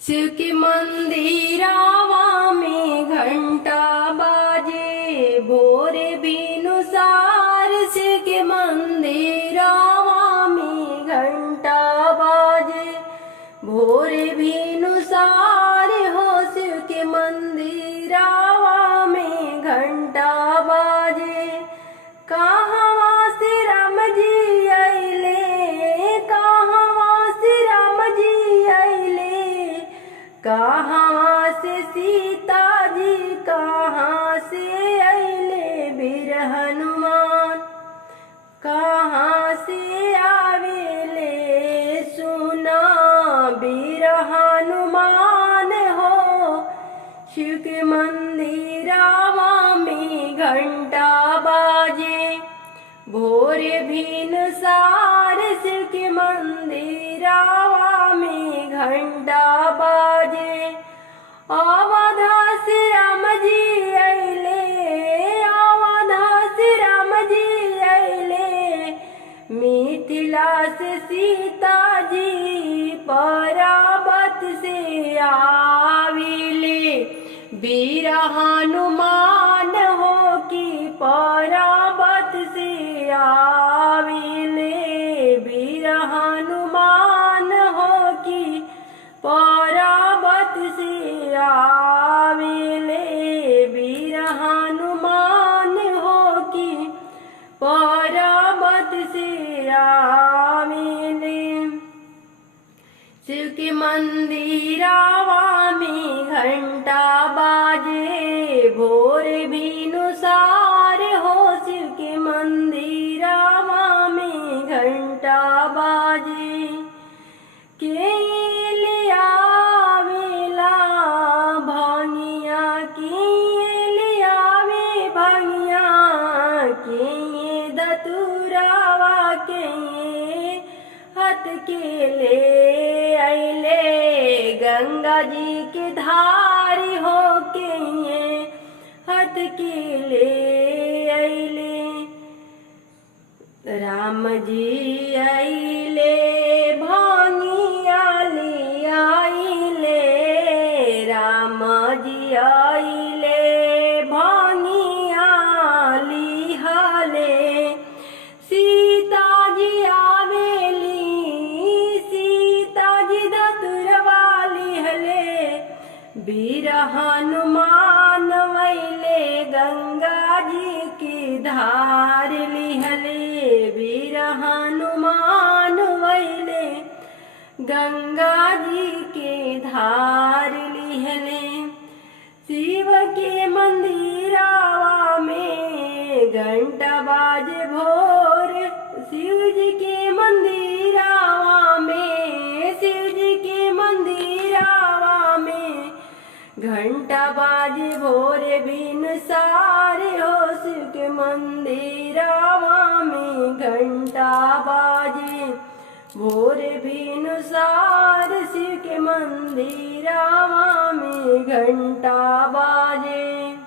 शिव के मंदिरावा में घंटा बाजे भोरे बिनुसार। शिव के मंदिरावा में घंटा बाजे भोरे बिनुसार हो। शिव के मंदिरावा में घंटा बाजे कहाँ से राम जी अइले, कहाँ से राम जी अइले, कहाँ से सीता जी, कहाँ से अइले वीर हनुमान, कहाँ से आवेले सुना वीर हनुमान हो। शिव के मंदिरावा में घंटा बाजे भोरे भिनसार। शिव के मंदिरावा में घंटा बाजे अवधा से राम जी अइले, अवधा से राम जी अइले, मिथिला से सीता जी, पराबत से आविले वीर हनुमान हो। कि पराबत से आविले वीर हनुमान हो। कि पराबत से आविले वीर हनुमान हो। कि पराबत से आविले। शिव के मंदिरावा में घंटा बाजे भोरे भिनुसार हो। शिव के मंदिरावा में घंटा बाजे के लिया वेला भांगिया, के लिया वे भांगिया, के दतुरावा के हथ के ले अइले गंगा जी के धारी हो। के हथ के ले अइले राम जी अइले भांगिया ले आइले, राम जी अइले भांगिया लिहाले, सीता जी आवेली, सीता जी दतुरवा लिहले, वीर हनुमान वैले गंगा जी की धार लिहले, वीर हनुमान वैले गंगा जी के धार लिहले। शिव के मंदिरावा में घंटा बाजे भोर, शिव जी के मंदिरावा में, शिव जी के मंदिरावा में घंटा बाजे भोरे भिनसार हो। शिव के मंदिरावा में घंटा बाजे भोरे भिनसार। शिव के मंदिरावा में घंटा बाजे।